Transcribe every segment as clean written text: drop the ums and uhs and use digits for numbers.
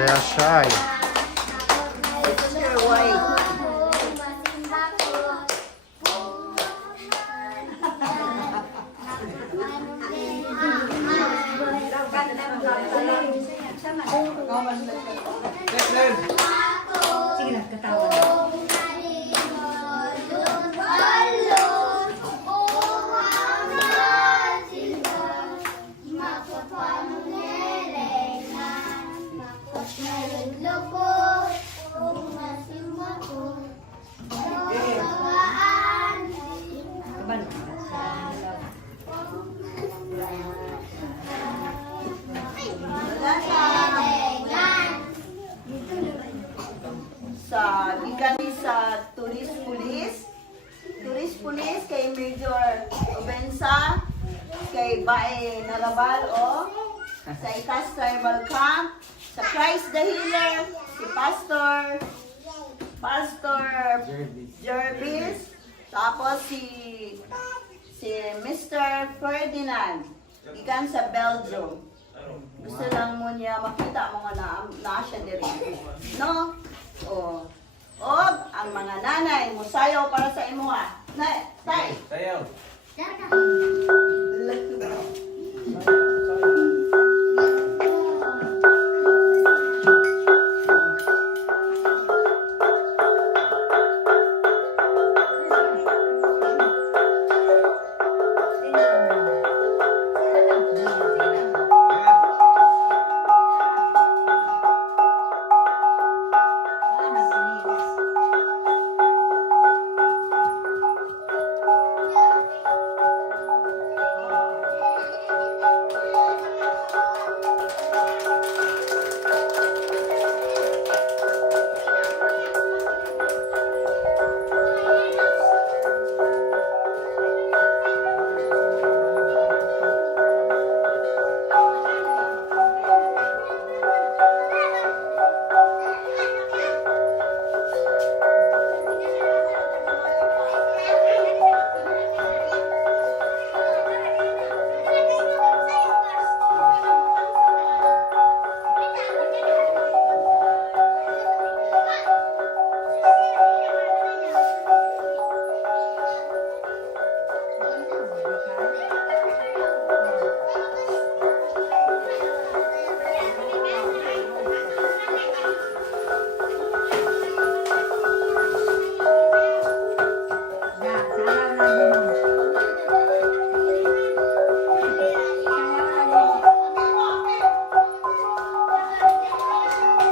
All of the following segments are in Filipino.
והשי. Sige lang, katawa na. Sa gikan ni sa Tourist Police kay Major Obensa, kay Bae Narabal o sa Ikas Tribal Camp, sa Christ the Healer, si Pastor Jervis, tapos si Mr. Ferdinand, gikan sa Belgium. Gusto lang mo niya makita mga na siya diri. No? O ang mga nanay, musayaw para sa imuha. Tay! Sayaw.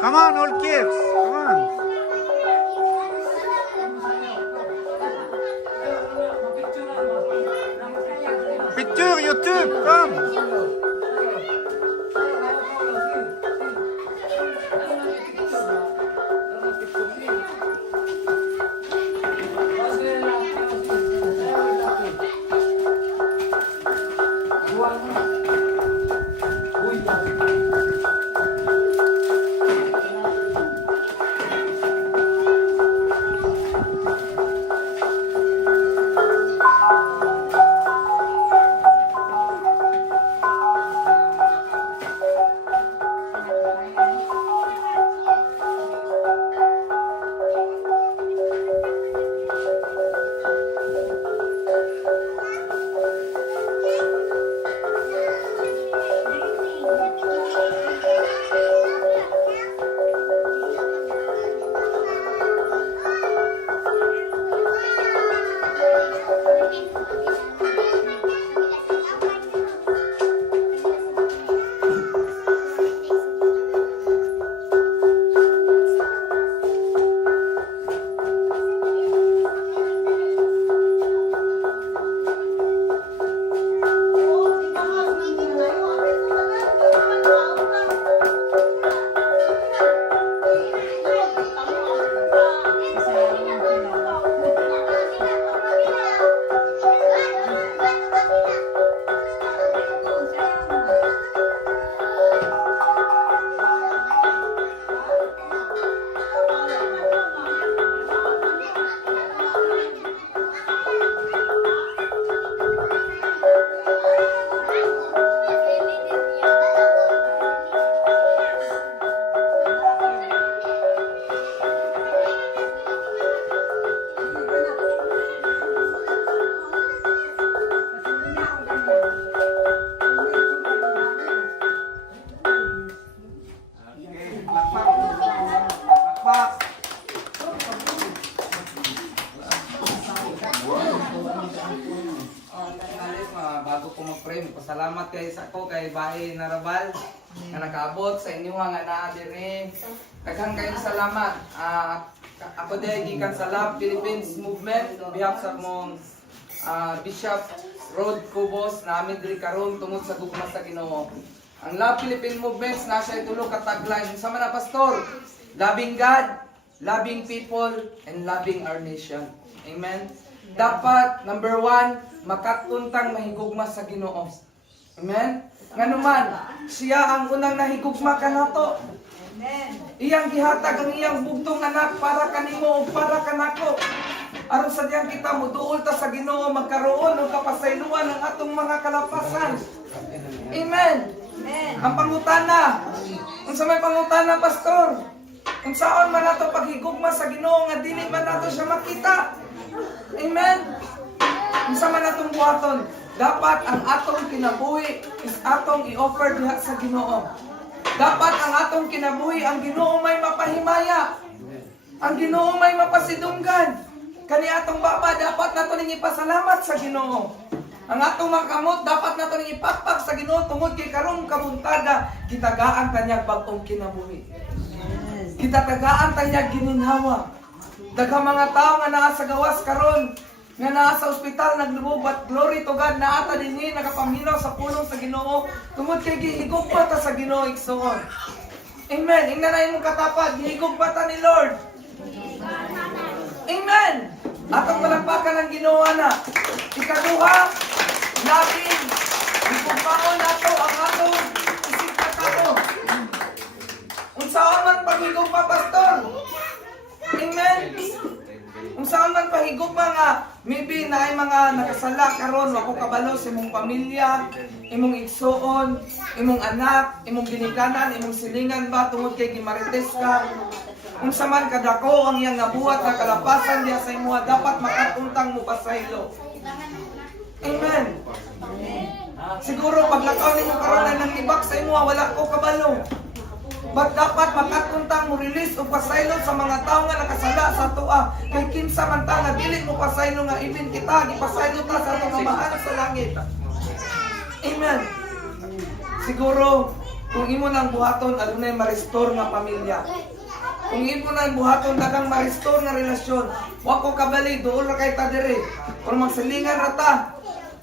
Come on, all kids. Come on. Picture, YouTube, come. bago ko mag-pray, pasalamat kay sa ko kay Bae Narabal nga nakaabot sa inyo nga naa diri. Daghang kayong salamat. Ako din gikan sa Love Philippines Movement behalf sa mong Bishop Rod Cubos na amin diri karon tungod sa gugma sa Ginoo. Ang Love Philippine Movements na siya tulo ka tagline sa mga pastor, loving God, loving people, and loving our nation. Amen. Dapat number 1, makatuntang mahigugma sa Ginoo. Amen. Nganuman, siya ang unang nahigugma kanato. Amen. Iyang gihatag ang iyang bugtong anak para kanimo ug para kanako. Aron sa diyang kita muduol ta sa Ginoo magkaroon og kapasayloan ang atong mga kalapasan. Amen. Amen. Ang pangutana. Unsa may pangutana, pastor? Unsaon man nato paghigugma sa Ginoo nga dili man nato siya makita? Amen. Unsa man natong buhaton? Dapat ang atong kinabuhi is atong i-offer diha sa Ginoo. Dapat ang atong kinabuhi ang Ginoo may mapahimaya. Ang Ginoo may mapasidunggan. Kani atong baba dapat nato ning ipasalamat sa Ginoo. Ang atong mga kamot dapat nato ning ipakpak sa Ginoo tungod kay karong kabuntada gitagaan kanyang bagong kinabuhi. Kitatagaan tanyag gininhawa. Daghang mga tao nga naa sa gawas karon nga naa sa ospital naglububat, glory to God, na ata dinhi nakapaminaw sa pulong sa Ginoo tungod kay gihigugma ta sa Ginoo igsoon. Amen. Ingnan na imong katapat, gihigugma ta ni Lord. Amen. Atong palakpakan ang Ginoo na. Ikaduha, labing gihugmaon nato ang atong isip na tao. Unsaon man paghigugma, pastor? Amen. Unsaon man paghigugma nga maybe na ay mga nakasala karon wa ko kabalo sa imong pamilya, imong igsoon, imong anak, imong ginikanan, imong silingan ba tungod kay gimarites ka. Unsa man kadako ang iyang nabuhat na kalapasan diha sa imo dapat makatuntang mo pasaylo. Amen. Siguro paglakaw nimo karon na nang ibak sa imo wala ko kabalo. But dapat makatuntang mo release o pasaylo sa mga tao nga nakasala sa tua. Kay kinsa man ta nga dili mo pasaylo nga ibin kita gipasaylo ta sa atong Amahan sa langit. Amen. Siguro kung imo nang buhaton adunay ma-restore nga pamilya. Kung imo nang buhaton dagang ma-restore nga relasyon, wa ko kabali duol ra kay ta diri. Kung magsilingan ra ta,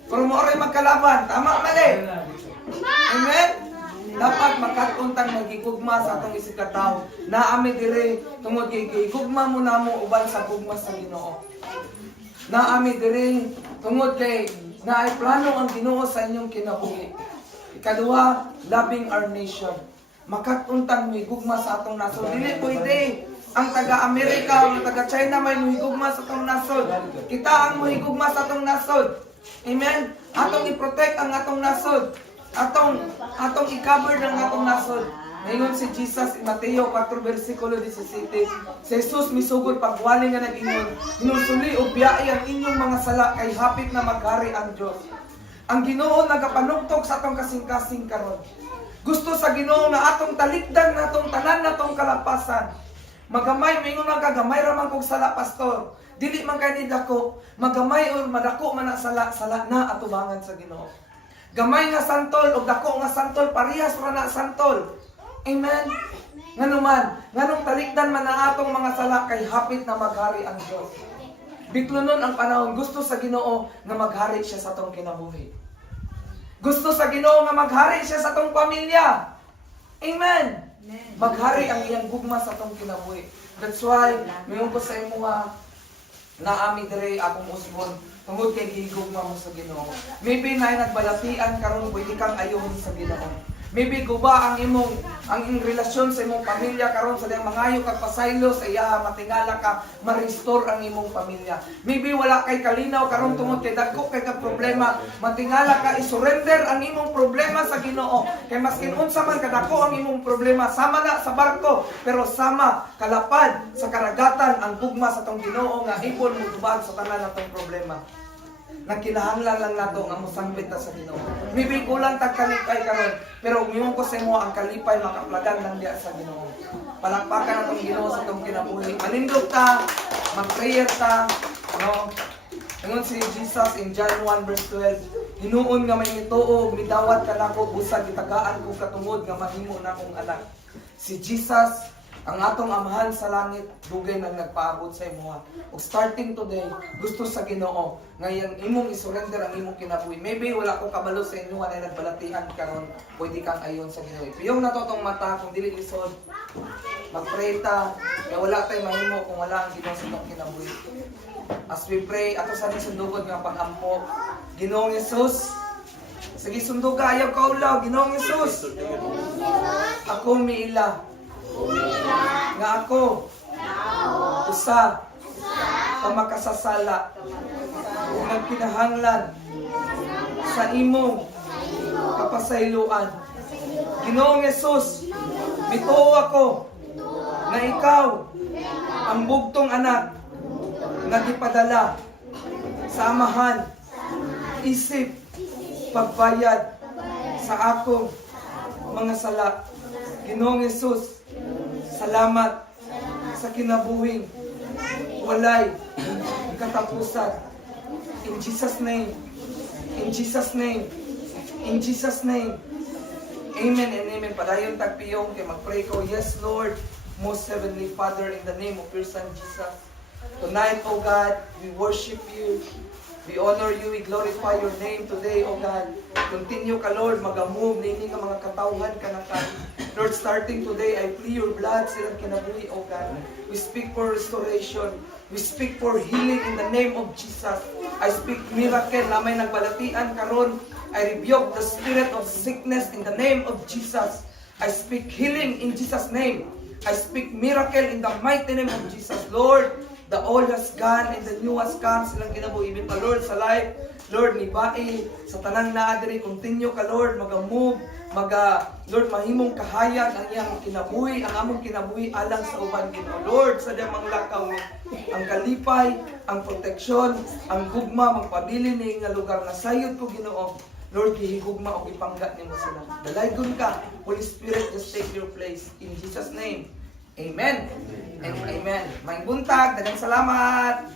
kung mo ray magkalaban, tama mali. Amen. Dapat makatuntang magigugma sa atong isig ka tawo. Naami diri tungod kay gigugma mo namo uban sa gugma sa Ginoo. Naami diri tungod kay naay plano ang Ginoo sa inyong kinabuhi. Ikaduha, loving our nation. Makatuntang migugma sa atong nasod. Dili pwede ang taga-Amerika o ang taga-China may muhigugma sa atong nasod. Kita ang muhigugma sa atong nasod. Amen. Atong i-protect ang atong nasod. Atong i-cover ng atong nasod. Ngayon si Jesus in Mateo 4 versikulo 17. Si Jesus misugod pagwali nga nag-ingon, hinusuli o biyai ang inyong mga sala kay hapit na maghari ang Dios. Ang Ginoo nagapanugtog sa atong kasing-kasing karon. Gusto sa Ginoo nga atong talikdan natong tanan natong kalapasan. Magamay mingon ang kagamay ra man kog sala, pastor. Dili man kay ni dako, magamay or madako man na sala na atubangan sa Ginoo. Gamay nga santol o dako nga santol parehas ra na santol. Amen. Nganuman, nganong talikdan man na atong mga sala kay hapit na maghari ang Dios. Biklonon ang panahon, gusto sa Ginoo nga maghari siya sa atong kinabuhi. Gusto sa Ginoo nga maghari siya sa atong pamilya. Amen. Maghari ang iyang gugma sa atong kinabuhi. That's why mayon ko sa imo nga naami diri akong usbon tungod kay gigugma mo sa Ginoo. Maybe na nagbalatian karon pwede kang ayoon sa Ginoo. Maybe guba ang imong relasyon sa imong pamilya karon sa diyang mangayo kag pasaylo sa iya matingala ka ma-restore ang imong pamilya. Maybe wala kay kalinaw karon tungod kay dagko kay ka problema, matingala ka i-surrender ang imong problema sa Ginoo. Kay maskin unsa man kadako ang imong problema, sama na sa barko pero sama kalapad sa karagatan ang gugma sa tong Ginoo nga ipon mo tubag sa tanan natong problema. Nagkinahanglan lang nato nga mosambit ta sa Ginoo. Maybe kulang tag kalipay karon, pero umiyon ko sa imo ang kalipay makaplagan lang diya sa Ginoo. Palakpakan natong Ginoo sa tong kinabuhi. Manindog ta, mag-prayer ta, no? Ingon si Jesus in John 1 verse 12, Hinuon nga may nituo, midawat ka nako, busag gitagaan ko katungod nga mahimo na akong anak. Si Jesus, ang atong amahan sa langit, dugay nang nagpaabot sa imuha. O starting today, gusto sa Ginoo, ngayon imong isurrender ang imong kinabuhi. Maybe wala ko kabalo sa inyo na nagbalatian karon, pwede kang ayon sa Ginoo. Ipiyong na to tong mata, kung dili lisod, mag-pray ta, kaya wala tayo mahimo kung wala ang Ginoo sa itong kinabuhi. As we pray, ato sa ating sundugod nga pag-ampo, Ginoong Yesus, sige sundog ka, ayaw kaulaw, Ginoong Yesus, ako miila, nga ako usa ka makasasala ug nagkinahanglan sa imong kapasayloan. Ginoong Yesus, mituo ako nga ikaw ang bugtong anak nga gipadala sa amahan, isip, pagbayad sa akong mga sala. Ginoong Yesus, salamat sa kinabuhing walay katapusan. In Jesus' name, in Jesus' name, in Jesus' name. Amen and amen. Padayon tagpiyong kay mag-pray ko. Yes, Lord, most heavenly Father, in the name of your Son Jesus. Tonight, O God, we worship you. We honor you, we glorify your name today, O God. Continue ka, Lord, mag-move, nini nga mga katawhan ka na ka. Lord, starting today, I plead your blood silang kinabuhi, O God. We speak for restoration. We speak for healing in the name of Jesus. I speak miracle, lamay nagbalatian karon. I rebuke the spirit of sickness in the name of Jesus. I speak healing in Jesus' name. I speak miracle in the mighty name of Jesus. Lord, the old has gone and the new has come. Silang kinabuhi. Even pa, Lord, sa life, Lord, ni Bai, sa tanang naadiri, continue ka, Lord, mag-move, Lord, mahimong kahayag ang iyang kinabuhi, ang among kinabuhi alang sa uban, Ginoo. Lord, sa damang lakaw, ang kalipay, ang proteksyon, ang gugma, magpabili ni nga lugar na sayod ko, Ginoo. Lord, gihigugma o ipanggat nimo sila. Dalaygon ka, Holy Spirit, just take your place. In Jesus' name, amen and amen. May buntag, dagang salamat.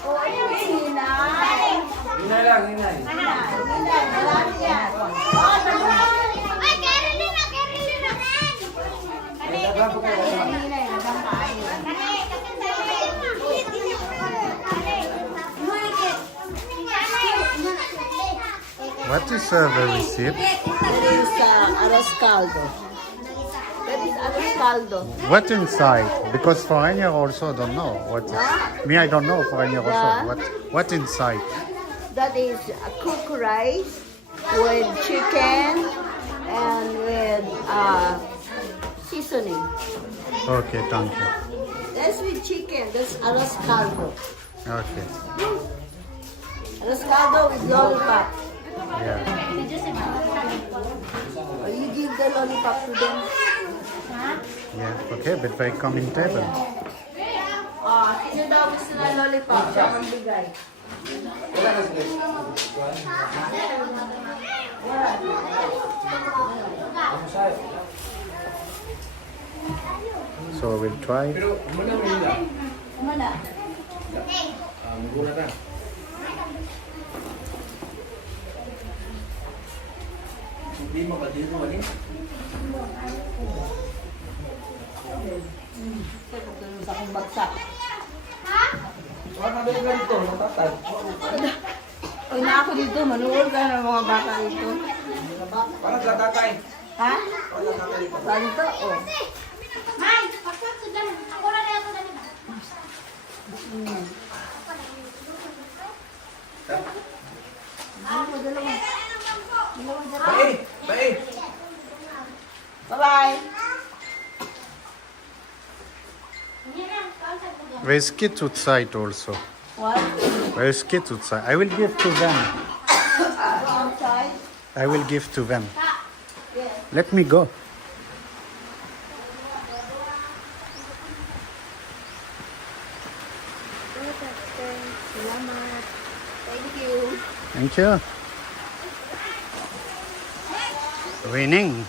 O, hinay. Hinay lang, hinay. Hinay, marami yan. O, Ay, Carolina, Carolina! hinay, hanggang kain. What is the receipt? That is arroz caldo. That is arroz caldo. What inside? Because foreigner also don't know what. Me, I don't know foreigner Yeah. also. What inside? That is a cooked rice with chicken and with seasoning. Okay, thank you. That's with chicken. That's arroz caldo. Okay. Arroz caldo with lollipop. Yeah. Or you give the lollipop to them. Yeah. Okay, but by coming table. Sino daw gusto na lollipop? Siya magbigay. Wala na sila. So we'll try. Pero muna mo nila. Kumana. Muna na. Hindi mo ba din mo ni? Sa akong bagsak. Saan na ka dito? Matatag. Uy, na ako dito. Manuol ka ng mga bata dito. Parang kakakain. Ha? Parang kakakain. Saan ito? Oh. Ay, pagkat sa dyan. Ako na rin ako na rin. Bae! Bae! Bye-bye. There's kids outside also. What? There's kids outside. I will give to them. Outside? I will give to them. Let me go. Salamat. Thank you. Thank you. Raining.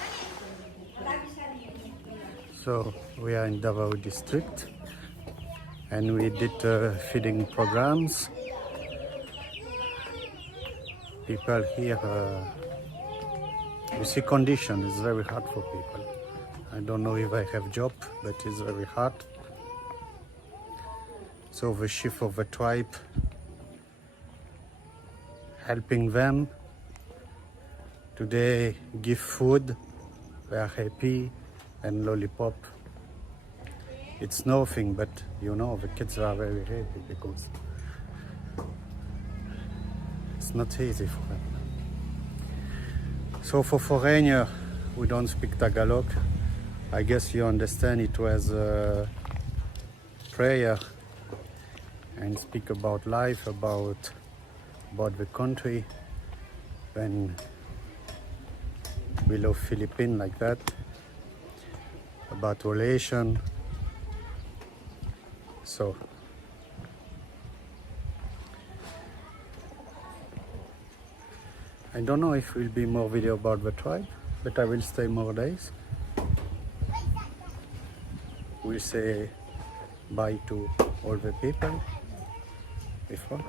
So we are in Davao district and we did feeding programs. People here, you see, condition is very hard for people. I don't know if I have job, but it's very hard. So the chief of the tribe helping them today, give food, they are happy, and lollipop. It's nothing, but you know the kids are very happy because it's not easy for them. So for foreigner who don't speak Tagalog, I guess you understand it was a prayer and speak about life, about the country. When we love Philippines like that, about relation. So I don't know if will be more video about the tribe, but I will stay more days. We'll say bye to all the people before.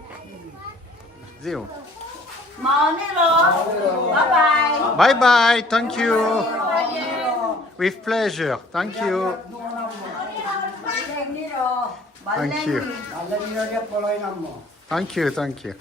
Zero. Maoniro. Bye-bye. Bye bye. Thank you. With pleasure. Thank you. Thank you. Thank you. Thank you.